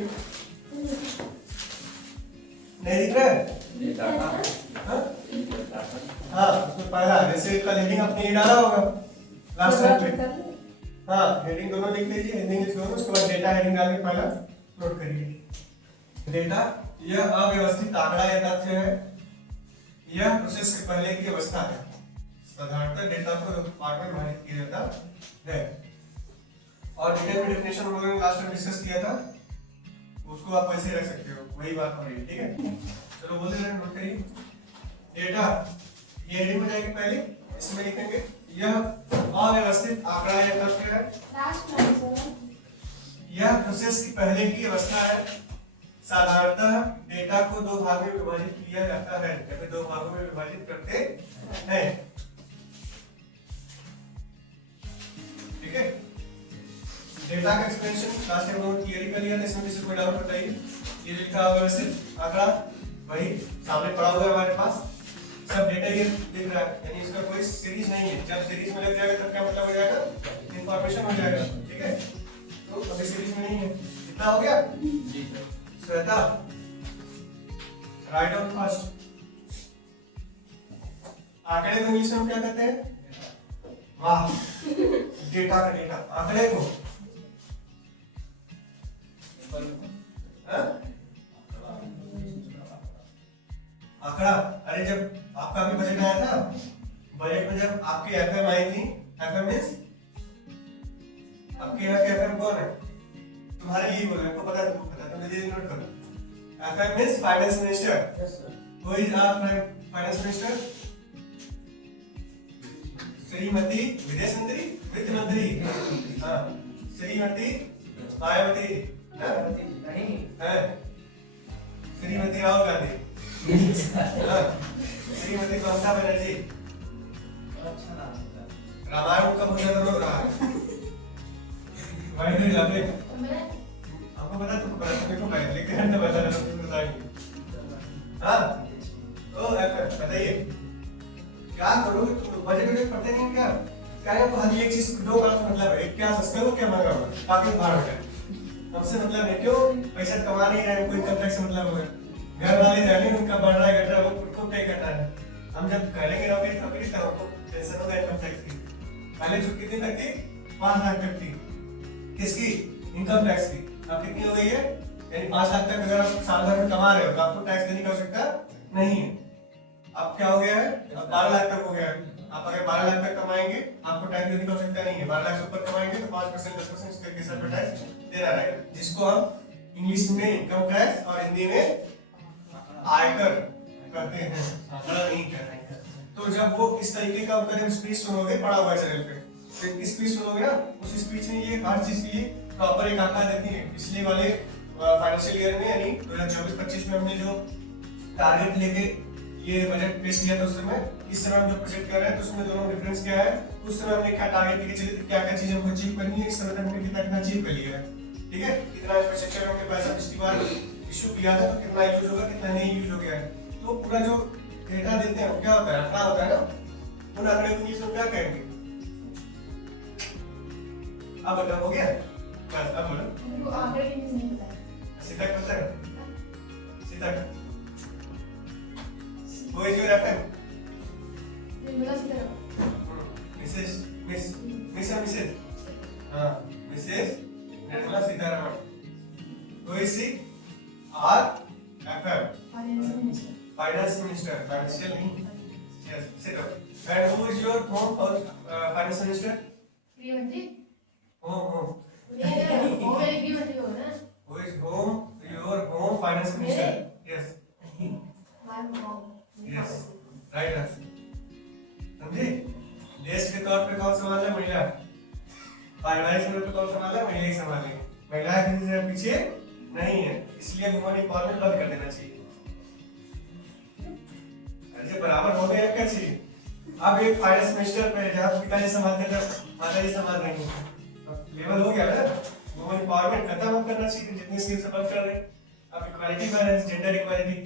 अभी नहीं दिख रहा है? हाँ उसमें पहला जैसे कल हेडिंग अपने ये डाला होगा लास्ट टाइम पे। हाँ हेडिंग दोनों लिख लीजिए, हेडिंग दोनों, उसके बाद डेटा हेडिंग डाल के पहला नोट करिए। डेटा यह अव्यवस्थित आंकड़ा या तथ्य है, यह प्रोसेस के पहले की अवस्था है। साधारणतः डेटा को दो पार्ट में विभाजित किया जाता है। और डेटा की डेफिनेशन हम लोगों ने लास्ट में डिस्कस किया था, उसको आप वैसे रख सकते हो, वही बात हो रही है। ठीक है, चलो बोलते रहे, नोट करिए। डेटा ये हेडिंग में जाएगी पहले, इसमें लिखेंगे यह अव्यवस्थित आंकड़ा या तथ्य है, यह प्रोसेस की पहले की अवस्था है। साधारणतः डेटा को दो भाग में विभाजित किया जाता है, या फिर दो भागों में विभाजित करते हैं। ठीक है, डेटा का एक्सप्लेनेशन लास्ट टाइम हम क्लियर कर लिया था, इसमें किसी कोई डाउट बताइए। ये लिखा हुआ अव्यवस्थित आंकड़ा वही सामने पड़ा हुआ है हमारे पास, सब डेटा ये दिख रहा है, यानी इसका कोई सीरीज नहीं है। जब सीरीज में लग जाएगा तब क्या मतलब हो जाएगा, इंफॉर्मेशन हो जाएगा। ठीक है, तो अभी सीरीज में नहीं है। इतना हो गया जी। Shweta right down first. आंकड़े को इंग्लिश में हम क्या कहते हैं? वाह, डेटा का डेटा, आंकड़े को आंकड़ा। अरे जब आपका भी बजट आया था, बजट में जब आपकी एफएम आई थी, एफएम मींस आपके यहाँ के एफएम कौन है? तुम्हारे लिए बोल रहे हैं, पता है, तुमको पता है, तुम मुझे नोट करो। FM means finance minister. Yes sir. Who is our finance minister? Shrimati विदेश मंत्री, वित्त मंत्री। हाँ, श्रीमती मायावती नहीं है, श्रीमती राहुल गांधी, श्रीमती ममता बनर्जी। अच्छा नाम है, रामायण का मुझे तो रोक रहा है। भाई नहीं जाते, आपको पता, तुमको पता, तुमको पता, लेकिन तो बता रहा हूँ, तुमको बताएंगे। हाँ तो बताइए क्या करोगे तुम? बजट पढ़ते नहीं क्या? क्या है आपको? हर एक चीज दो बात मतलब है, एक क्या सस्ता हो क्या महंगा हो, बाकी बाहर हो जाए, हमसे मतलब है। क्यों? पैसा कमा नहीं रहे, कोई इनकम टैक्स से मतलब होगा, घर वाले जाने उनका बढ़ रहा है घट रहा है, वो खुद को पे करना है। हम जब करेंगे नौकरी तो फिर हमको टेंशन होगा इनकम टैक्स की। पहले छुट्टी कितनी तक थी? 5 लाख तक थी, किसकी? इनकम टैक्स की। अब कितनी हो गई है? यानी 5 लाख तक अगर आप साल भर में कमा रहे हो तो आपको टैक्स देने की आवश्यकता नहीं है। अब क्या हो गया है? अब 12 लाख तक हो गया है। आप अगर 12 लाख तक कमाएंगे आपको टैक्स देने की आवश्यकता नहीं है। 12 लाख से ऊपर कमाएंगे तो 5% 10% इस तरीके से आपको टैक्स देना रहेगा, जिसको हम इंग्लिश में इनकम टैक्स और हिंदी में आयकर कहते हैं, आंकड़ा नहीं कहते हैं। तो जब वो इस तरीके का अगर स्पीच सुनोगे, पढ़ा हुआ है चैनल पे, तो स्पीच सुनोगे ना, उस स्पीच में ये हर चीज के लिए प्रॉपर एक आंकड़ा देती है। पिछले वाले फाइनेंशियल ईयर में यानी 2024-25 में हमने जो टारगेट लेके ये बजट पेश किया था उस समय, इस समय हम जो प्रोजेक्ट कर रहे हैं तो उसमें दोनों डिफरेंस क्या है? उस समय हमने क्या टारगेट लेके चले थे, क्या क्या चीजें हमको अचीव करनी है, इस समय हमने कितना कितना अचीव कर लिया है। ठीक है, कितना इंफ्रास्ट्रक्चर हमने पैसा पिछली बार इशू किया था, तो कितना यूज होगा, कितना नहीं यूज हो गया है। तो पूरा जो डेटा देते हैं क्या होता है? आंकड़ा होता है ना, उन आंकड़े को इंग्लिश में क्या कहेंगे? अब बताओ, हो गया बस, अब बोलो। मेरे को आंकड़े इंग्लिश नहीं पता है। सीधा पता है? सीधा Who is your FM? Nirmala Sitharaman. Miss या मिसेज? हाँ, Mrs Nirmala Sitharaman. Who is she? R FM. Finance Minister. Financial नहीं? Yes, sit down. And who is your home finance minister? गृहमंत्री। Home. गृहमंत्री हो ना? Who is your home finance minister? Yes. My mom. Yes, right answer. समझे? देश के तौर पे कौन संभाल है? महिला। पारिवारिक स्तर पे कौन संभाल है? महिला ही संभालेंगे। महिला किसी से पीछे नहीं है, इसलिए वुमन एम्पावरमेंट बंद कर देना चाहिए। अरे बराबर हो गया क्या चाहिए? अब एक फाइनेंस मिनिस्टर पे जहाँ पिताजी संभालते थे, माताजी संभाल रही हैं, लेवल हो गया ना? वुमन एम्पावरमेंट खत्म करना चाहिए, जितनी स्किल से बंद कर रहे हैं। अब इक्वालिटी बैलेंस, जेंडर इक्वालिटी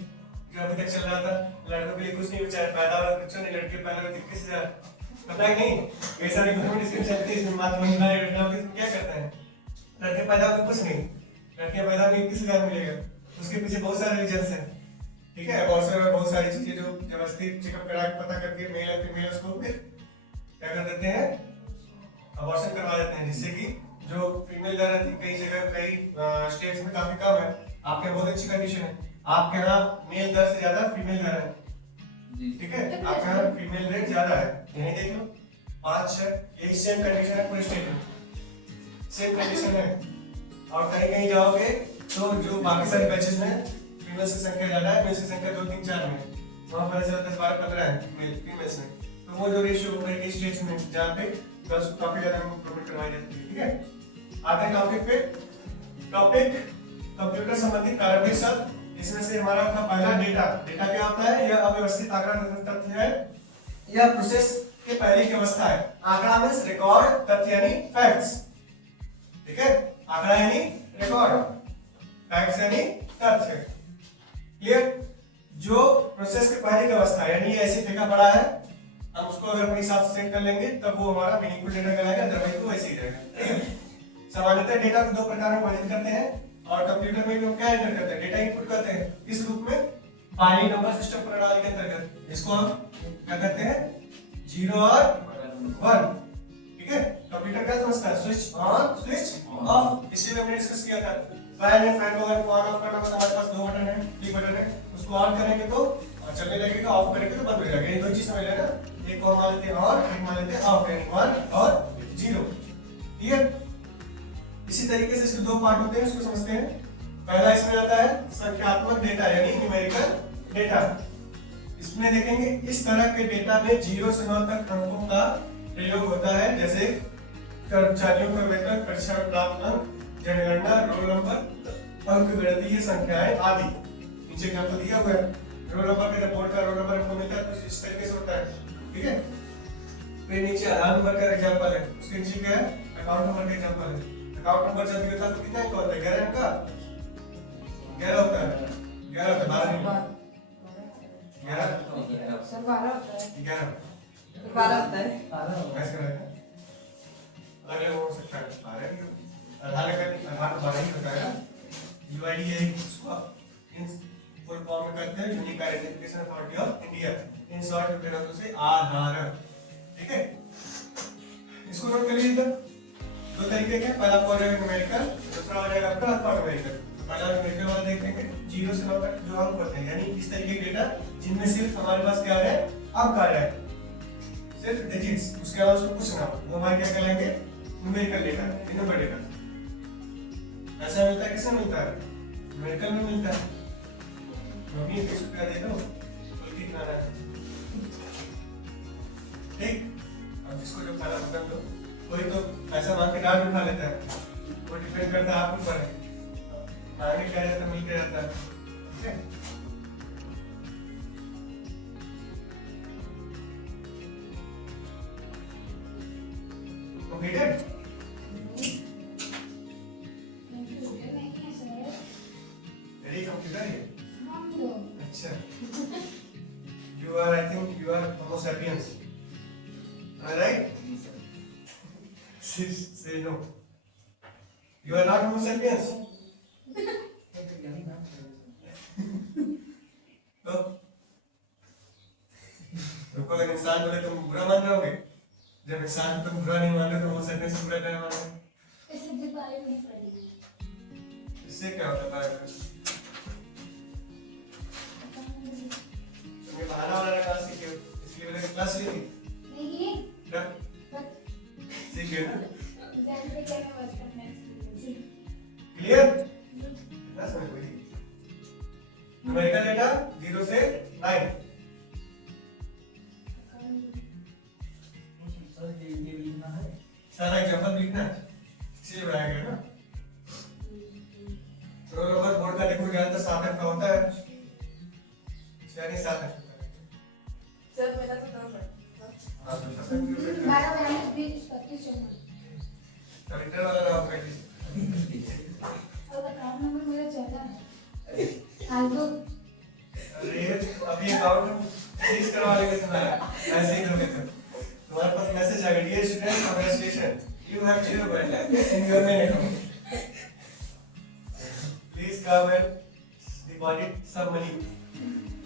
जो अभी तक चल रहा था, लड़कों के लिए कुछ नहीं बचा है, पैदा वाला बच्चों ने, लड़के पैदा वाले 21,000, पता है नहीं? कई सारी गवर्नमेंट स्कीम चलती है, इसमें मातृ वंदना योजना होती है, क्या करते हैं? लड़के पैदा होकर कुछ नहीं, लड़कियां पैदा नहीं किस कारण मिलेगा, उसके पीछे बहुत सारे रीजंस हैं, ठीक है। और बहुत सारी चीजें जो व्यवस्थित चेकअप करा के पता करके मेल या फीमेल उसको फिर क्या कर देते हैं, अबॉर्शन करवा देते हैं, जिससे कि जो फीमेल दर है कई जगह कई स्टेट्स में काफी कम है। आपके बहुत अच्छी कंडीशन है, आपके यहाँ मेल दर से ज्यादा फीमेल दर है, ठीक है। आपके यहाँ फीमेल रेट ज्यादा है, यहीं देख लो 5-6, यही सेम कंडीशन है पूरे स्टेट में, सेम कंडीशन है। और कहीं कहीं जाओगे तो जो बाकी सारे बैचेस में फीमेल्स की संख्या ज्यादा है, मेल्स की संख्या 2, 3, 4 में, वहाँ पर 10, 12, 15 है मेल फीमेल्स में। तो वो जो रेशियो कई स्टेट्स में जहाँ पे गर्ल्स को काफी ज्यादा प्रोमोट करवाई जाती है, ठीक है। आते हैं टॉपिक पे। टॉपिक कंप्यूटर संबंधित प्रारंभिक शब्द। इसमें से हमारा था पहला डेटा। डेटा क्या होता है? यह अव्यवस्थित आंकड़ा तथ्य है, यह प्रोसेस के पहले की अवस्था है। आंकड़ा मींस रिकॉर्ड, तथ्य यानी फैक्ट्स, ठीक है। आंकड़ा यानी रिकॉर्ड, फैक्ट्स यानी तथ्य, क्लियर। जो प्रोसेस के पहले की अवस्था यानी ऐसे फेंका पड़ा है, हम उसको अगर अपने हिसाब से सेट कर लेंगे तब वो हमारा मीनिंगफुल डेटा कहलाएगा, अदरवाइज वो ऐसे ही रहेगा। सामान्यतः डेटा को 2 प्रकार में वर्णित करते हैं, और कंप्यूटर में भी हम क्या एंटर करते हैं, डेटा इनपुट करते हैं इस रूप में बाइनरी नंबर सिस्टम प्रणाली के अंतर्गत, जिसको हम क्या कहते हैं, 0 और 1, ठीक है। कंप्यूटर क्या समझता है, स्विच ऑन स्विच ऑफ, इसी में हमने डिस्कस किया था। फैन है, फैन को अगर ऑन ऑफ करना हो तो हमारे पास 2 बटन है, एक बटन है, उसको ऑन करेंगे तो चलने लगेगा, ऑफ करेंगे तो बंद हो जाएगा। ये 2 चीज समझ लेना, एक और मान लेते हैं ऑन, एक मान लेते हैं ऑफ, यानी 1 और 0, क्लियर। इसी तरीके से इसके 2 पार्ट होते हैं, उसको समझते हैं। पहला इसमें आता है संख्यात्मक डेटा यानी न्यूमेरिकल डेटा। इसमें देखेंगे इस तरह के डेटा में 0 से 9 तक अंकों का प्रयोग होता है, जैसे कर्मचारियों का वेतन, परीक्षा में प्राप्त अंक, जनगणना, रोल नंबर, अंक गणितीय संख्याएं आदि। नीचे क्या तो दिया हुआ है, रोल नंबर का रिपोर्ट का रोल नंबर आपको मिलता है, कुछ इस तरीके से होता है, ठीक है। फिर नीचे आधार नंबर का एग्जांपल है, उसके नीचे क्या है, अकाउंट नंबर का एग्जांपल है। अकाउंट नंबर जब भी होता है तो कितना अंक होता है, 11 अंक का, 11 होता है, 11 होता है, 12 नहीं, 11 सर 12 होता है, 11 12 होता है, 12 होता है, अलग अलग हो सकता है, 12 भी आधार का 12 ही होता है। यूआईडी है, इसको इन फुल फॉर्म में करते हैं unique identification authority of India, in short कहते हैं उसे आधार, ठीक है। इसको नोट कर लीजिए। 2 तरीके के, पहला हो जाएगा न्यूमेरिकल, दूसरा हो जाएगा आपका अल्फान्यूमेरिकल। पहला न्यूमेरिकल वाला देखेंगे 0 से 9 तक जो अंक होते हैं, यानी इस तरीके के डेटा जिनमें सिर्फ हमारे पास क्या है, अंक आ जाए, सिर्फ डिजिट्स, उसके अलावा उसको कुछ ना, वो हमारे क्या कहलाएंगे, न्यूमेरिकल डेटा, नंबर डेटा। ऐसा मिलता है, किसमें मिलता है, न्यूमेरिकल में मिलता है। मम्मी 20 रुपया दे दो, फुल किट लाना है, ठीक। अब जिसको जो खाना पसंद हो, कोई तो पैसा मांग के डांट उठा लेता है, वो डिपेंड करता है आप ऊपर है, मांगे क्या रहता है, मिल के रहता है, ठीक है। कंप्लीटेड? रेडी कंप्यूटर है? अच्छा, you are, I think you are Homo sapiens, am I right? Say no, you are not Homo sapiens. तो रुको, अगर इंसान बोले तुम बुरा मान रहे होगे, जब इंसान तुम बुरा नहीं मान रहे तो Homo sapiens बुरा क्या मान रहे? इससे क्या होता है? तुमने बहाना वाला क्लास सीखे हो, इसलिए मैंने क्लास ली थी नहीं, सीखे ना, क्लियर? कितना समझ गई? न्यूमेरिकल डेटा 0 से 9, सारा एग्जांपल लिखना है, इसीलिए बनाया गया ना। रोल नंबर बोर्ड का देखो, ज्यादातर 7 अंक का होता है, यानी 7 अंक। सर मेरा तो 10 है, हाँ तो 10 अंक की हो सकता है, इंटर वाला ना होगा जी। और अकाउंट नंबर मेरा 14 है, अरे अभी अकाउंट फ्रीज करवा लेंगे तुम्हारा, ऐसे ही करोगे तो तुम्हारे पास मैसेज आएगा, dear student congratulation, you have 0 balance in your main account. come and deposit some money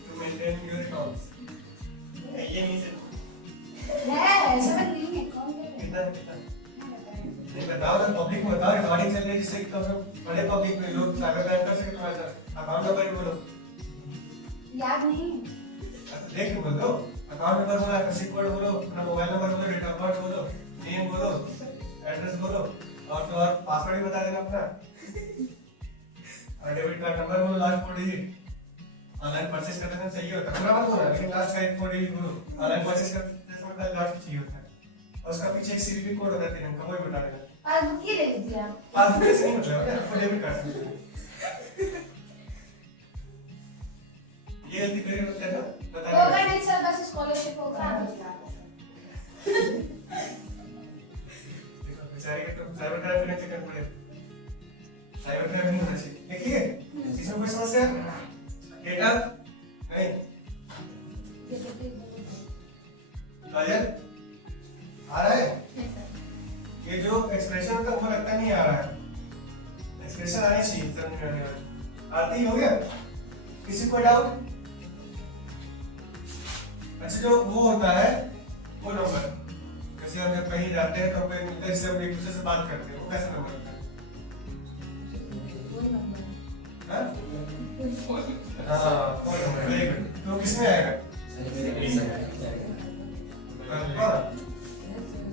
to maintain your accounts. ये नहीं से है ऐसा मत नहीं है कौन कर कितना कितना हाँ बताइए नहीं बताओ ना, पब्लिक में बताओ, रिकॉर्डिंग चल रही है जिससे कि तुम बड़े पब्लिक में लोग साइबर क्राइम कर सके तुम्हारे साथ। अकाउंट नंबर बोलो, याद नहीं देख के बोल दो। अकाउंट नंबर बोलो, आईएफएससी कोड बोलो, अपना मोबाइल नंबर बोलो, डेट ऑफ बर्थ बोलो, नेम बोलो, एड्रेस बोलो, और तो और पासवर्ड भी बता देना अपना, और डेबिट कार्ड नंबर बोलो, लास्ट 4 डिजिट। ऑनलाइन परचेज करते समय चाहिए होता है, पूरा मत बोलना, लेकिन लास्ट का 4 डिजिट बोलो। ऑनलाइन परचेज करते समय का लास्ट चाहिए होता है, और उसका पीछे एक सीवीवी कोड होता है 3 अंक का, वो भी बता देना। पासबुक ही दे दीजिए आप पासबुक कैसे नहीं मतलब है, आपको डेबिट कार्ड से। ये गलती करी होता है ना, बता होगा देना। नहीं सर बस स्कॉलरशिप होगा देखो बेचारे के तो साइबर क्राइम करने चक्कर पड़े, साइबर क्राइम नहीं होना चाहिए। देखिए इसमें कोई समस्या है? डेटा नहीं काजल आ रहा है? ये जो एक्सप्रेशन होता है वो लगता नहीं आ रहा है, एक्सप्रेशन आनी चाहिए, समझ में आने वाली। आती हो गया? किसी को डाउट? अच्छा जो वो होता है वो नंबर, जैसे हम जब कहीं जाते हैं तो हमें मिलता है, जिससे हम एक दूसरे से बात करते हैं, वो कैसा नंबर होता है? हाँ? हाँ, फोन नंबर, वेरी गुड। तो किसमें आएगा?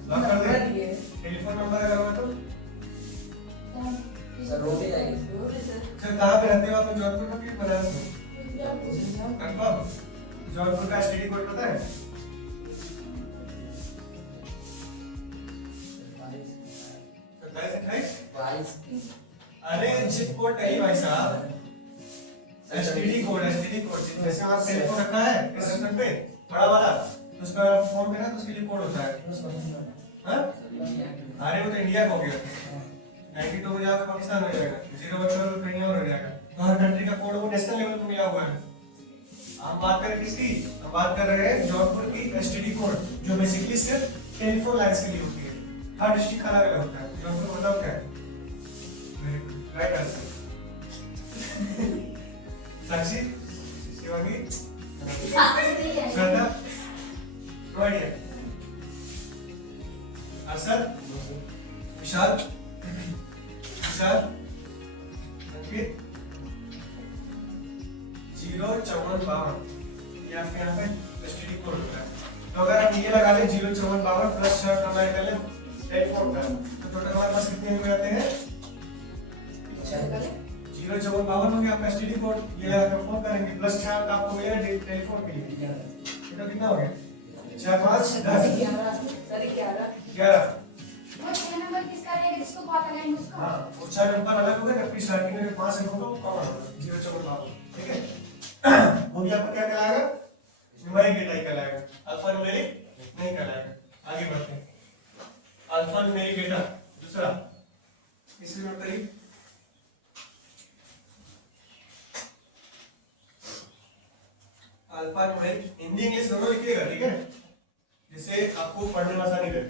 लॉक कर दे। टेलीफोन नंबर अगर हुआ तो सर रोटी आएगी सर कहाँ पे रहते हो आप? जौनपुर में कि बनारस में? कंफर्म? जौनपुर का एसटीडी कोड पता है? 2728? अरे जिप कोड नहीं भाई साहब, एसटीडी कोड जैसे आप टेलीफोन रखा है रिसेप्शन पे बड़ा वाला, तो उसका फोन पे ना तो उसके लिए कोड होता है। हाँ? अरे वो तो इंडिया का हो गया, 92 हो जाएगा पाकिस्तान हो जाएगा, 0 बचेगा तो कहीं और हो जाएगा। तो हर कंट्री का कोड वो नेशनल लेवल पे मिला हुआ है। हम बात कर रहे हैं किसकी? हम बात कर रहे हैं जौनपुर की एसटीडी कोड, जो बेसिकली सिर्फ टेलीफोन लाइंस के लिए होती है। हर डिस्ट्रिक्ट का अलग अलग होता है। जौनपुर मतलब क्या है? Right answer. साक्षी, शिवांगी, श्रद्धा, रोहिणी, असद, विशाल, अंकित, 05452, ये आपके यहाँ पे एसटीडी कोड होता है। तो अगर आप ये लगा लें 05452 प्लस 6 कंबाइन कर लें टेलीफोन का, तो टोटल हमारे पास कितने हो जाते हैं? 05452 हो गया आपका एसटीडी कोड, ये लगा फोन करेंगे, प्लस 6 का आपको मिलेगा टेलीफोन के लिए। तो कितना हो गया? 4 5 10 11। वो 6 नंबर किसका रहेगा जिसको कॉल लगाएंगे उसको? हाँ, वो 6 नंबर अलग होगा, जबकि स्टार्टिंग में 5 अंकों का कॉमन होगा 05452। ठीक है? वो भी आपको क्या कहलाएगा? न्यूमेरिक डेटा ही कहलाएगा, अल्फा न्यूमेरिक नहीं कहलाएगा। आगे बढ़ते हैं। अल्फा न्यूमेरिक डेटा दूसरा, इसमें नोट करिए। अल्फा न्यूमेरिक हिंदी इंग्लिश दोनों लिखिएगा, ठीक है, जिससे आपको पढ़ने में आसानी रहे।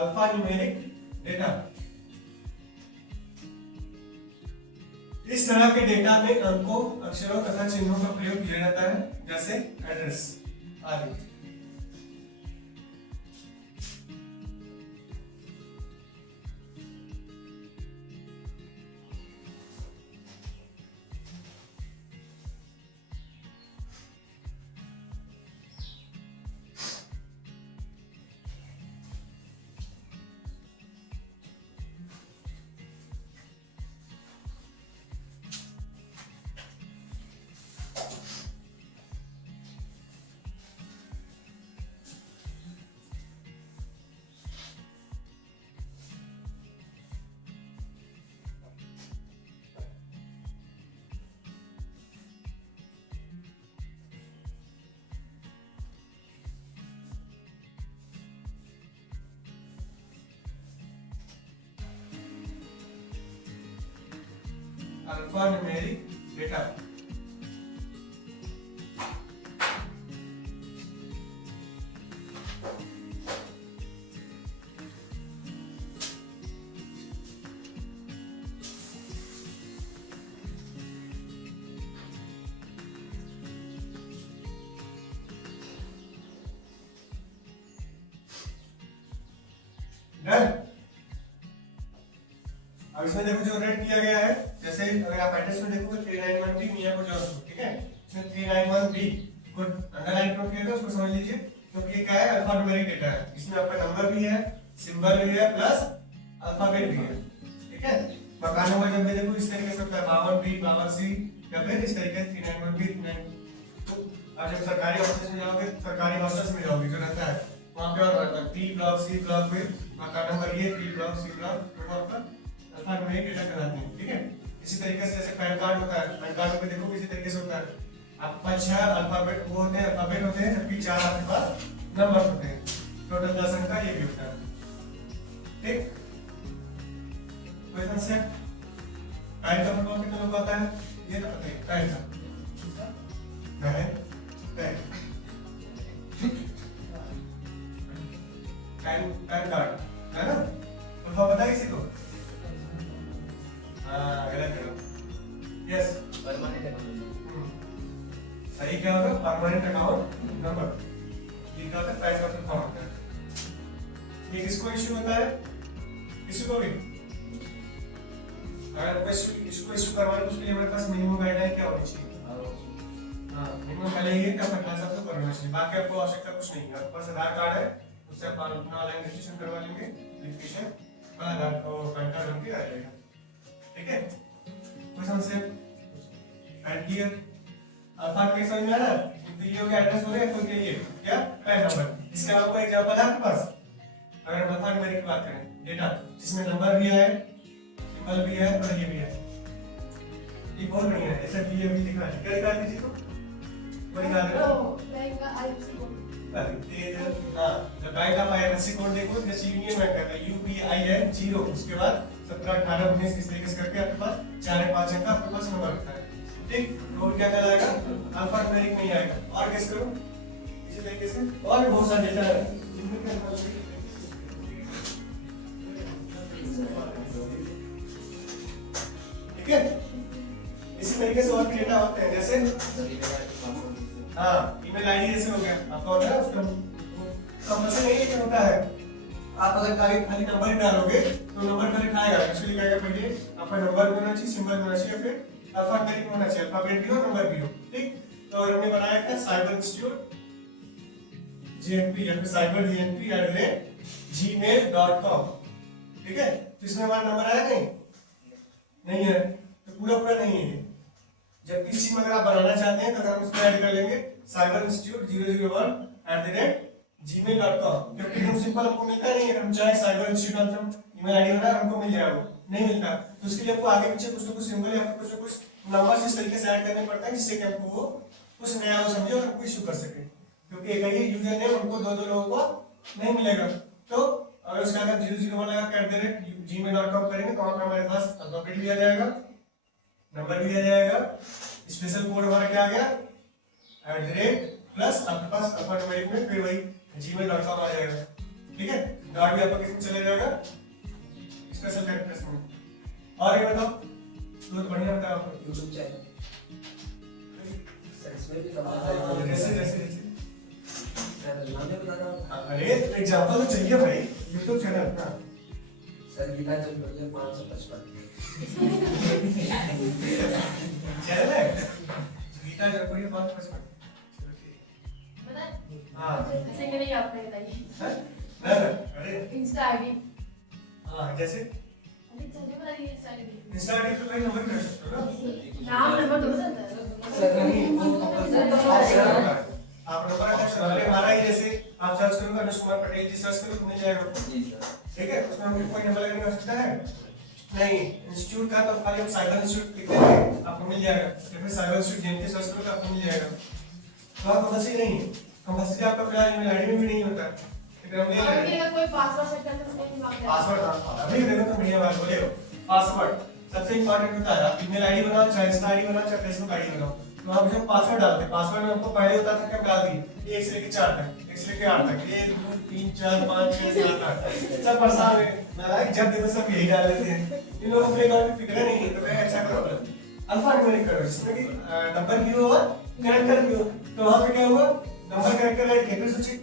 अल्फा न्यूमेरिक डेटा, इस तरह के डेटा में अंकों, अक्षरों तथा चिन्हों का प्रयोग किया जाता है, जैसे एड्रेस आदि। alphanumeric data. डन। अब इसमें देखो जो रेड किया गया है, जैसे अगर आप एड्रेस में देखोगे 391B मियां को जॉन, ठीक है, इसमें 391B को अंडरलाइन नोट किया था, उसको समझ लीजिए क्योंकि ये क्या है, अल्फान्यूमेरिक डेटा है, इसमें आपका नंबर भी है, सिंबल भी है, प्लस अल्फाबेट भी है, ठीक है। मकान नंबर जब भी देखो इस तरीके से होता है 52B 52C या फिर इस तरीके से 391B 392। तो अब जब सरकारी ऑफिस में जाओगे, सरकारी हॉस्टल्स में जाओगे जो रहता है वहां पे और रहता है B ब्लॉक C ब्लॉक फिर मकान नंबर ये B ब्लॉक C ब्लॉक, तो वहां पर अल्फान्यूमेरिक डेटा कहलाते हैं, ठीक है। इसी तरीके से जैसे पैन कार्ड होता है, पैन कार्ड पे देखो इसी तरीके से होता है, आपके पास 6 अल्फाबेट वो होते हैं, अल्फाबेट होते हैं, जबकि 4 आपके पास नंबर होते हैं, टोटल 10 अंक का ये भी होता है, ठीक। क्वेश्चन से पैन का मतलब कितना लोग आता है, ये तो पता है पैन का पैन पैन पैन कार्ड है ना, तो पता है किसी को? गलत है, यस परमानेंट अकाउंट सही क्या होगा, परमानेंट अकाउंट नंबर, ये क्या होता है, पैन कार्ड फॉर्म होता है। ये किसको इश्यू होता है, किसी को भी अगर इसको इश्यू करवाना है, उसके लिए हमारे पास मिनिमम गाइडलाइन क्या होनी चाहिए, हाँ मिनिमम पहले ये कि अपना सब तो करना चाहिए, बाकी आपको आवश्यकता कुछ नहीं है, आपके पास आधार कार्ड है उससे आप अपना ऑनलाइन रजिस्ट्रेशन करवा लेंगे, वेरिफिकेशन और आधार और पैन कार्ड बनके आ जाएगा, ठीक है। क्वेश्चन से एंड क्लियर, अल्फा के समझ में आ रहा है, तो ये हो गया एड्रेस हो गया, कोई ये क्या पैन नंबर। इसके अलावा कोई एग्जांपल है आपके पास, अगर हम अल्फान्यूमेरिक की बात करें, डेटा जिसमें नंबर भी है, सिंबल भी है और ये भी है, ये बहुत बढ़िया है, ऐसा भी अभी दिखा है, क्या दिखा दीजिए तो वो दिखा दे रहा बैंक का IFSC कोड, हां जब बैंक का IFSC कोड देखो, जैसे यूनियन बैंक का UPIN 0, उसके बाद 17 18 19 इस तरीके से करके आपके पास 4 या 5 अंक का आपके पास नंबर होता है, ठीक। कोड क्या कहलाएगा, अल्फान्यूमेरिक नहीं आएगा। और गेस करो इसी तरीके से और बहुत सारे डेटा है जिनमें क्या अल्फान्यूमेरिक, ठीक है। इसी तरीके से और भी डेटा होते हैं, जैसे हाँ ईमेल आईडी जैसे हो गया आपका होता है, उसका कंपल्सरी नहीं है कि होता है, आप अगर खाली नंबर ही डालोगे तो नंबर करेक्ट आएगा, एक्चुअली क्या पहले आपका नंबर भी होना चाहिए, सिंबल होना चाहिए, फिर अल्फाबेट होना चाहिए, अल्फाबेट भी हो नंबर भी हो, ठीक। तो अगर हमने बनाया क्या, साइबर इंस्टीट्यूट GNP या फिर cyber GNP@gmail.com, ठीक है। तो इसमें हमारा नंबर आया नहीं है, तो पूरा नहीं है, जबकि इसी में अगर आप बनाना चाहते हैं तो हम उसमें ऐड कर लेंगे साइबर इंस्टीट्यूट 001@gmail.com, क्योंकि हम सिंपल हमको मिलता नहीं है, हम चाहे साइबर इंस्टीट्यूट हम ईमेल आईडी बना हमको मिल जाएगा, नहीं मिलता, तो उसके लिए आपको आगे पीछे कुछ ना कुछ सिंबल या कुछ ना कुछ नंबर इस तरीके से ऐड करने पड़ता है, जिससे कि हमको वो कुछ नया हो समझे और हमको इशू कर सके, क्योंकि एक ही यूजर नेम हमको दो लोगों को नहीं मिलेगा। तो अगर उसके आगे 001 लगा के @gmail.com करेंगे तो हमारे पास अल्फाबेट भी आ जाएगा, नंबर भी आ जाएगा, स्पेशल कोड हमारा क्या आ गया @ प्लस आपके पास अल्फान्यूमेरिक में फिर वही gmail.com आ जाएगा, ठीक है। डॉट भी आपका किसमें चले जाएगा, स्पेशल कैरेक्टर्स में। और ये बताओ तो बढ़िया बताओ आपको YouTube चैनल सर, इसमें भी जैसे नाम नहीं बताना, अरे एग्जांपल तो चाहिए भाई, YouTube चैनल ना सर गीता चंद्र 555 चैनल है गीता जयपुरी 555, पता है? हाँ ऐसे कि नहीं आपने बताइए, ना अरे इंस्टा आईडी, हाँ जैसे अरे चलिए बताइए इंस्टा आईडी, इंस्टा आईडी पे भाई नंबर कर सकते हो ना, नाम नंबर दो सकता सर नहीं वो कंपलसरी आप नंबर अगर हमारा ही जैसे आप सर्च करोगे अनुज कुमार पटेल जी सर्च करो तो मिल जाएगा, जी सर, ठीक है। उसमें हमको कोई नंबर लगाने की आवश्यकता है नहीं, इंस्टीट्यूट का तो खाली हम साइबर इंस्टीट्यूट लिख देंगे आपको मिल जाएगा, या फिर साइबर इंस्टीट्यूट जेएनके सर्च करोगे आपको मिल जाएगा। तो आप कंपलसरी नहीं है, कंपलसरी आपका फिलहाल ईमेल आईडी में भी नहीं होता, लेकिन हम ले है। लेंगे अगर कोई पासवर्ड सेट करते हैं तो उसको मांगते हैं, पासवर्ड। अभी देखो तो बढ़िया बात बोले हो, पासवर्ड सबसे इंपॉर्टेंट होता है। आप ईमेल आईडी बनाओ, चाहे इंस्टा आईडी बनाओ, चाहे फेसबुक आईडी बनाओ, तो आप जब पासवर्ड डालते हैं, पासवर्ड में हमको पहले होता था कि हम डाल दिए 1 से लेकर 4 तक, 1 से लेकर 8 तक, 1 2 3 4 5 6 7 8 सब परेशान है ना, जब देखो सब यही डाल लेते हैं। इन लोगों को फ्लेवर की फिक्र नहीं है, तो मैं अच्छा करो अल्फान्यूमेरिक करो, जिसमें कि नंबर भी हो और कैरेक्टर भी हो। तो वहां पे क्या हुआ, नंबर कैरेक्टर राइट कैरेक्टर सोचिए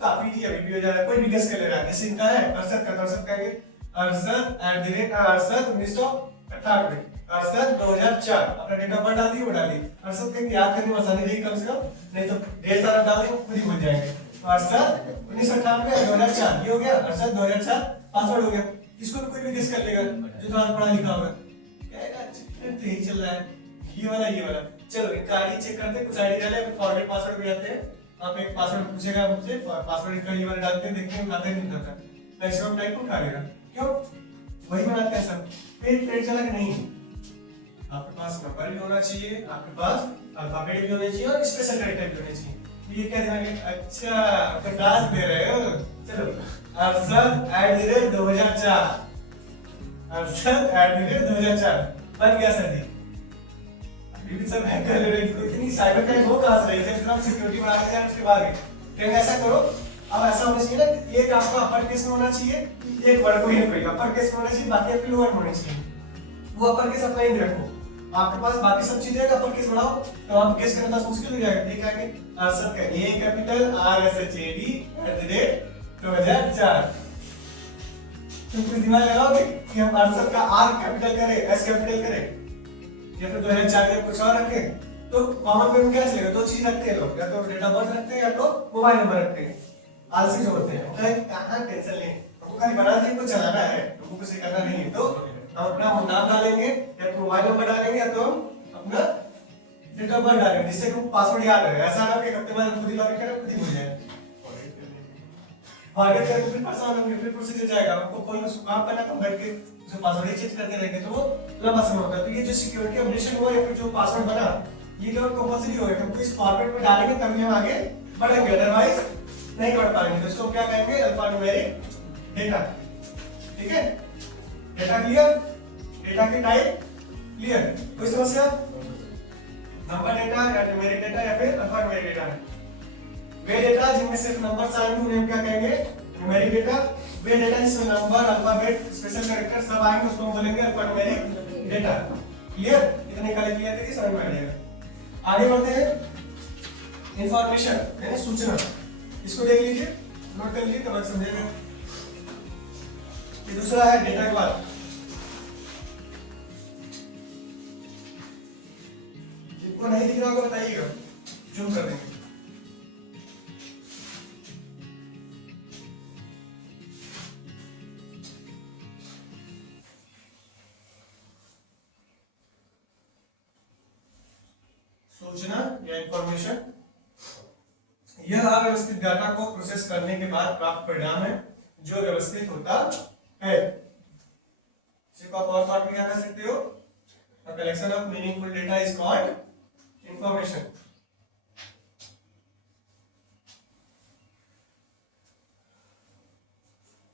काफी इजी अभी भी हो जा रहा है, कोई भी गेस कर ले रहा है। जैसे इनका है अरशद का, तो अरशद कहेंगे अरशद अरशद 1998, अरशद 2004, अपना डेट ऑफ बर्थ डाल दी, वो डाली। अरशद के याद करने में आसानी रहेगी कम से कम, नहीं तो ढेर सारा डाल देंगे खुद ही भूल जाएंगे। तो अरशद 1998 2004 ये हो गया, अरशद 2004 पासवर्ड हो गया। इसको भी कोई भी गेस कर लेगा जो तो पढ़ा लिखा होगा, कहेगा तो यही चल रहा है, ये वाला। चलो इनका आईडी चेक करते हैं, कुछ आईडी डाले फिर फॉरगेट पासवर्ड भी आते हैं। आप एक पासवर्ड पूछेगा मुझसे, पासवर्ड इनका ये वाला डालते हैं, देखते हैं आता है नहीं आता, मैक्सिमम टाइम को उठा लेगा। क्यों? वही बनाते हैं सब। पेट चला कि नहीं? आपके पास नंबर भी होना चाहिए, आपके पास अल्फाबेट भी होने चाहिए और स्पेशल कैरेक्टर भी होने चाहिए। ये क्या दिमाग में, अच्छा आपका क्लास दे रहे हो। चलो अरशद @2004, अरशद @2004 बन गया सर जी। अभी भी सब हैक कर ले रहे हैं, इतनी साइबर क्राइम हो कहां से रही है? जब हम सिक्योरिटी बढ़ा के जाए उसके बाद क्या ऐसा करो, अब ऐसा होना चाहिए ना, एक आपका अपर केस में होना चाहिए, एक वर्ड को ही कोई अपर केस में होना चाहिए, बाकी आपके लोअर में होने चाहिए। वो अपर केस अपना ही रखो, आपके पास बाकी सब चीजें है, अपर केस बढ़ाओ तो आप गेस करना थोड़ा मुश्किल हो जाएगा। ठीक है कि अरशद का ए कैपिटल RSHAD @2004। तुम कुछ दिमाग लगाओगे कि हम अरशद का आर कैपिटल करें, एस कैपिटल करें, या फिर 2004 या कुछ और रखें? तो कॉमन में क्या चलेगा? दो चीज रखते हैं लोग, या तो डेट ऑफ बर्थ रखते हैं या तो मोबाइल नंबर रखते हैं। आलसी जो होते हैं कहां टेंशन लें, हमको खाली बना के कुछ चलाना है, हमको कुछ करना नहीं है। तो हम अपना नाम डालेंगे या तो मोबाइल नंबर डालेंगे या तो हम अपना डेट ऑफ बर्थ डालेंगे, जिससे हमको पासवर्ड याद रहे। ऐसा ना कि हफ्ते बाद खुद ही लॉगिन करें खुद ही भूल जाए, फॉरगेट करके फिर परेशान होंगे, फिर प्रोसीजर जाएगा। आपको कोई ना काम करना तो बैठ के उसे पासवर्ड चेंज करते रहेंगे तो वो लंबा समय होगा। तो ये जो सिक्योरिटी अपडेशन हुआ या फिर जो पासवर्ड बना, ये केवल कंपल्सरी होगा, क्योंकि इस फॉर्मेट में डालेंगे तभी हम आगे बढ़ेंगे, अदरवाइज नहीं बढ़ पाएंगे। तो इसको क्या कहेंगे? Alphanumeric data. ठीक है, डेटा क्लियर, डेटा की टाइप क्लियर, कोई समस्या? नंबर डेटा या न्यूमेरिक डेटा या फिर अल्फान्यूमेरिक डेटा है। वे डेटा जिनमें सिर्फ नंबर आएंगे उन्हें क्या कहेंगे? Numeric data. वे डेटा जिसमें नंबर, अल्फाबेट, स्पेशल कैरेक्टर सब आएंगे उसको हम बोलेंगे अल्फान्यूमेरिक डेटा। क्लियर? इतने काले क्लियर थे कि समझ में आ जाएगा। आगे बढ़ते हैं। इंफॉर्मेशन यानी सूचना, इसको देख लीजिए, नोट कर लीजिए तब समझेगा। ये दूसरा है डेटा के बाद, जिनको नहीं दिख रहा होगा बताइएगा, जूम कर देंगे। सूचना या इंफॉर्मेशन, यह अव्यवस्थित डाटा को प्रोसेस करने के बाद प्राप्त परिणाम है जो व्यवस्थित होता है। इसे आप और शॉर्ट में क्या कह सकते हो? A collection of meaningful data is called information.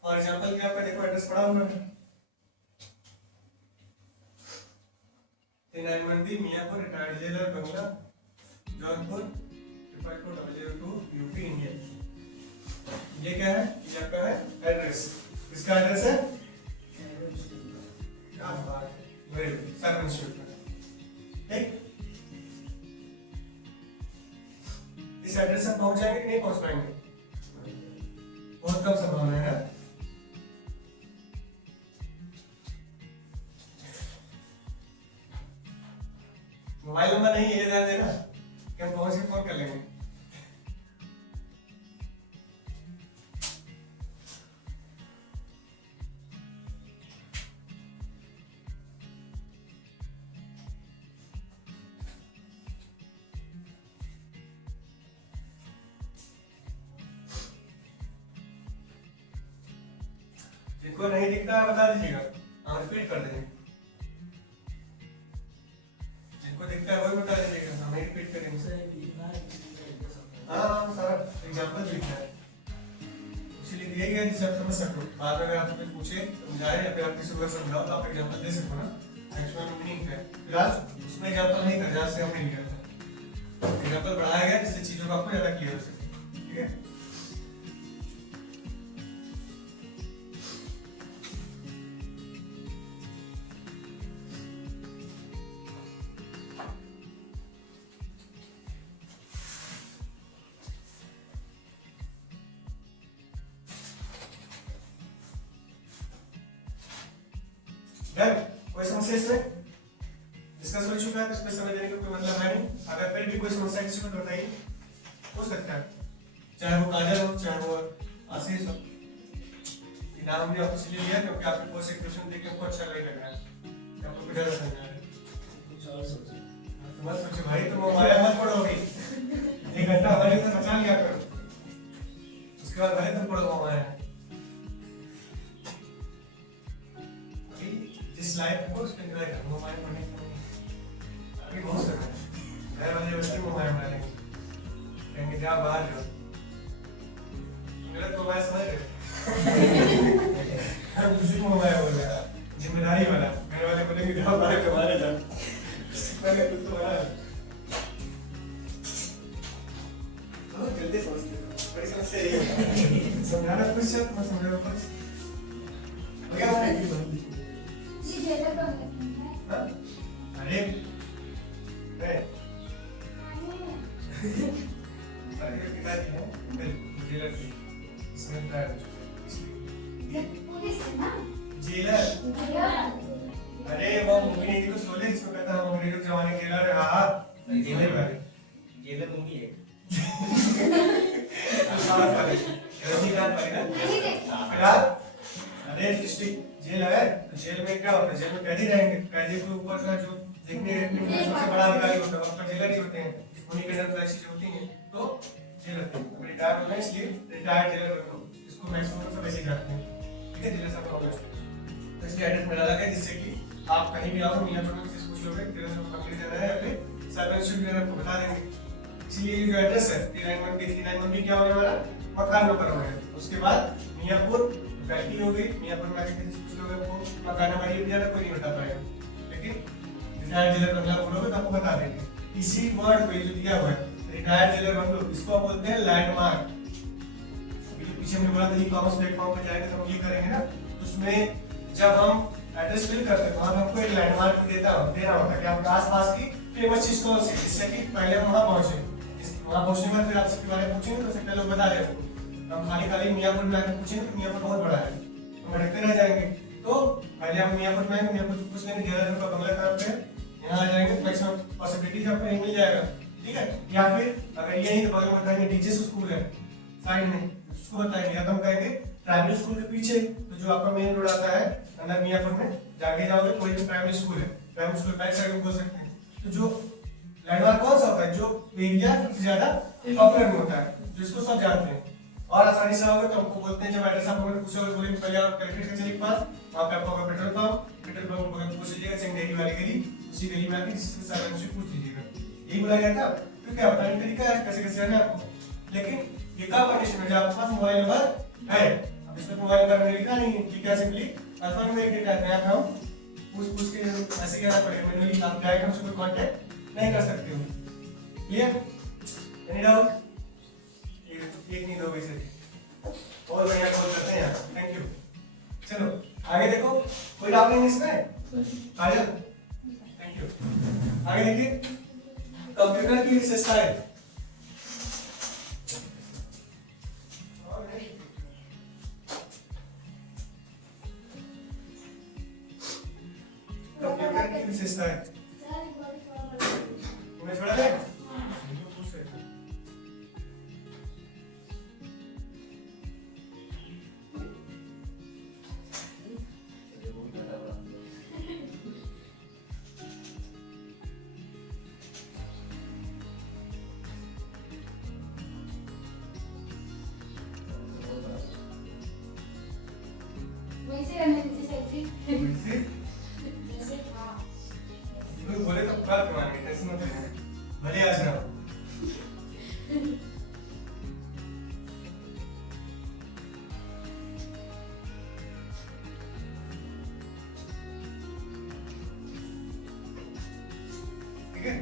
For example क्या आपका देखो एड्रेस पड़ा हुआ है, 391 मियापुर, रिटायर्ड जेलर, बंगला, जौनपुर 54002 यूपी, इंडिया। ये क्या है? ये आपका है एड्रेस। इसका एड्रेस है सब इंस्टीट्यूट में। ठीक, इस एड्रेस से पहुंच जाएंगे कि नहीं पहुंच पाएंगे? बहुत कम संभावना है ना। मोबाइल नंबर नहीं है, ये ध्यान देना कि हम पहुंच के फोन कर लेंगे। जिनको नहीं दिखता है बता दीजिएगा, हम रिपीट कर देंगे। जिनको दिखता है वही बता दीजिएगा, हम नहीं रिपीट करेंगे। हाँ सारा एग्जांपल लिखना है, इसीलिए दिया गया जिससे आप समझ सको। बाद में अगर आपसे पूछे समझाए या फिर आप किसी को समझाओ तो आप एग्जांपल दे सको ना, एक्चुअल मीनिंग है। फिलहाल उसमें एग्जांपल नहीं कर, जहाँ से हम नहीं करते, एग्जांपल बढ़ाया गया जिससे चीजों को आपको ज्यादा क्लियर हो सके। ठीक है, समस्या इसमें डिस्कस हो चुका है, तो इसमें समझ लेने का कोई मतलब है नहीं। अगर फिर भी कोई समस्या किसी को बताइए, हो सकता है, चाहे वो काजल हो, चाहे वो आशीष हो। इनाम हमने आपको इसलिए लिया क्योंकि आपके कोर्स से क्वेश्चन देख के हमको अच्छा नहीं लग रहा है, आपको कुछ ज़्यादा समझ आ रहा है। कुछ और सोचो। मत सोचो भाई, तुम हमारे मत पढ़ो अभी, 1 घंटा हमारे साथ बचा लिया करो, उसके बाद भले तुम पढ़ो हमारे। अभी जिस लाइफ को उसके एंजॉय करो, हमारे पढ़ने का नहीं। अभी बहुत समय है, घर वाले बच्चे को हमारे बना लेंगे, कहेंगे जा बाहर जाओ, मेरा तो मैं समझ रहे हम किसी को मोबाइल बोल रहे हैं, जिम्मेदारी वाला, घर वाले बोलेंगे जाओ बाहर कमाने जाओ, मैंने कुछ तो बना बहुत जल्दी समझते हो, बड़ी समस्या यही है, समझाना कुछ है, मैं समझ रहा हूँ कुछ, हो गया भाई? जी जेलर कौन लगता है? हाँ? अरे अरे पिताजी हैं, जेलर थे, इसमें ट्रायल हो चुका है, इसलिए पुलिस है ना? जेलर। अरे वो मूवी नहीं थी तो शोले, इसमें कहता हम अंग्रेजों के जमाने के जेलर, हाँ जेलर वाले, जेलर मूवी है। साउथ वाले, रजनीकांत वाले ना। फिलहाल अरे डिस्ट्रिक्ट जेल है, तो जेल में क्या होता है, जेल में कैदी रहेंगे, कैदी के ऊपर का जो देखने में सबसे बड़ा अधिकारी होता है, उसका जेलर ही होते हैं, उन्हीं के अंदर ऐसी चीजें होती हैं, तो जेल होते हैं। रिटायर होना है इसलिए रिटायर्ड जेलर रख लो, इसको मैक्सिमम सब ऐसे ही करते हैं, ठीक है, जेलर सब प्रॉब्लम। तो इसलिए एड्रेस में डाला गया जिससे कि आप कहीं भी आओ, मियां पड़ोस से पूछ लोगे, तेरे से कंप्लीट देना है या फिर सर्वेंट वगैरह आपको बता देंगे। इसलिए ये जो एड्रेस है 391 क्या होने वाला, मकान नंबर हो गया। उसके बाद मियाँपुर वैली हो गई, मियाँपुर में आके किसी से पूछ लोगे, आपको मकान नंबर ये भी ज़्यादा कोई नहीं बता पाएगा, लेकिन रिटायर्ड जेलर बंगला बोलोगे तो आपको बता देंगे। इसी वर्ड को ये जो दिया हुआ है रिटायर्ड जेलर बंगलो, इसको आप बोलते हैं लैंडमार्क। अभी जो पीछे हमने बोला था ई कॉमर्स प्लेटफॉर्म पे जाएंगे तो हम ये करेंगे ना, उसमें जब हम एड्रेस फिल करते हैं तो वहाँ हमको एक लैंडमार्क देना होता है कि आपके आसपास की फेमस चीज कौन सी, जिससे कि पहले हम वहाँ पहुंचे, वहाँ पहुंचने के बाद फिर आपसे के बारे में पूछेंगे तो सकते लोग बता देंगे। हम खाली खाली मियाँपुर में आकर पूछेंगे तो मियाँपुर बहुत बड़ा है, तो भटकते रह जाएंगे। तो पहले हम मियाँपुर में आएंगे, मियाँपुर पूछ लेंगे जेलर का बंगला कहाँ पे है, यहाँ आ जाएंगे तो मैक्सिमम पॉसिबिलिटीज आपको यहीं मिल जाएगा, ठीक है। या फिर अगर यही तो बगल में बताएंगे डीजेस स्कूल है साइड में, उसको बताएंगे, या तो हम कहेंगे प्राइमरी स्कूल के पीछे, तो जो आपका मेन रोड आता है अंदर मियाँपुर में जाके जाओगे कोई भी प्राइमरी स्कूल है, प्राइमरी स्कूल बैक साइड में बोल सकते हैं। तो जो लैंडमार्क कौन सा होता है, जो एरिया सबसे ज्यादा पॉपुलर में होता है, जिसको सब जानते हैं और आसानी से आओगे तो हमको बोलते हैं, जब एड्रेस आपको पूछोगे बोलेंगे पहले आप कलेक्ट्रेट कचहरी के पास, वहाँ पे आपको पेट्रोल पंप पूछ लीजिएगा, सिंगडेरी वाली गली, उसी गली में आके जिससे सर्वेंट से पूछ लीजिएगा, यही बोला गया था। तो क्या बताने तरीका है कैसे कैसे जाना है आपको, लेकिन ये क्या कंडीशन है, जब आपके पास मोबाइल नंबर है, अब इसमें मोबाइल नंबर मैंने लिखा नहीं है, ठीक है, सिंपली अल्फान्यूमेरिक डेटा है, हम पूछ के ऐसे कहना पड़ेगा, मैनुअली आप डायरेक्ट हमसे कोई कांटेक्ट नहीं कर सकते हो। क्लियर? Any doubt? एक नहीं दो वैसे और बढ़िया कॉल करते हैं यार, थैंक यू। चलो आगे देखो, कोई डाउट नहीं इसमें? काजल थैंक यू। आगे देखिए, कंप्यूटर की विशेषताएं। कंप्यूटर की विशेषताएं तुम्हें छोड़ा है? वैसे रहने दीजिए सेल्फी। जैसे हाँ। बोले तो बात करवाएंगे, टेंशन मत लीजिए, भले आज ना हो। ठीक है?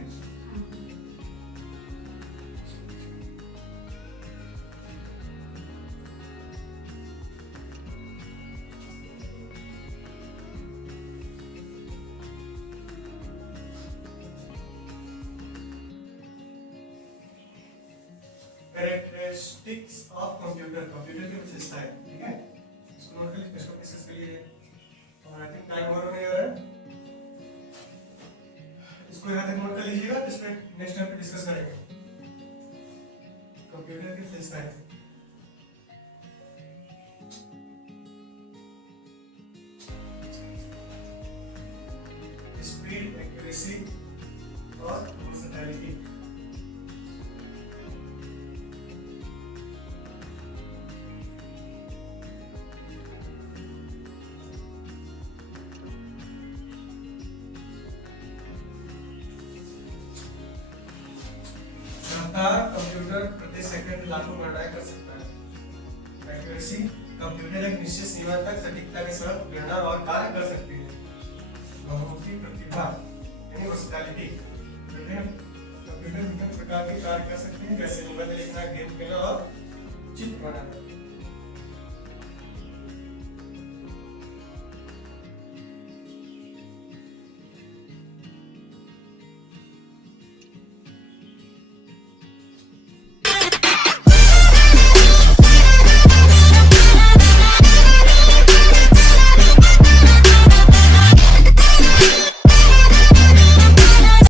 कैरेक्टरिस्टिक्स ऑफ कंप्यूटर, कंप्यूटर की विशेषताएं, ठीक है, इसको नोट कर लीजिए, इसको डिस्कस करिए। और आई थिंक टाइम और होने जा रहा है, इसको यहाँ तक नोट कर लीजिएगा, जिसमें नेक्स्ट टाइम पे डिस्कस करेंगे कंप्यूटर के फिल्स टाइप। स्पीड, एक्यूरेसी और वर्सेटिलिटी। कंप्यूटर प्रति सेकंड लाखों गणनाएं कर सकता है। एक्यूरेसी, कंप्यूटर एक निश्चित सीमा तक सटीकता के साथ गणना और कार्य कर सकती है। बहुमुखी प्रतिभा यानी वर्सेटिलिटी, कंप्यूटर विभिन्न प्रकार के कार्य कर सकते हैं, जैसे निबंध लिखना, गेम खेलना और चित्र बनाना।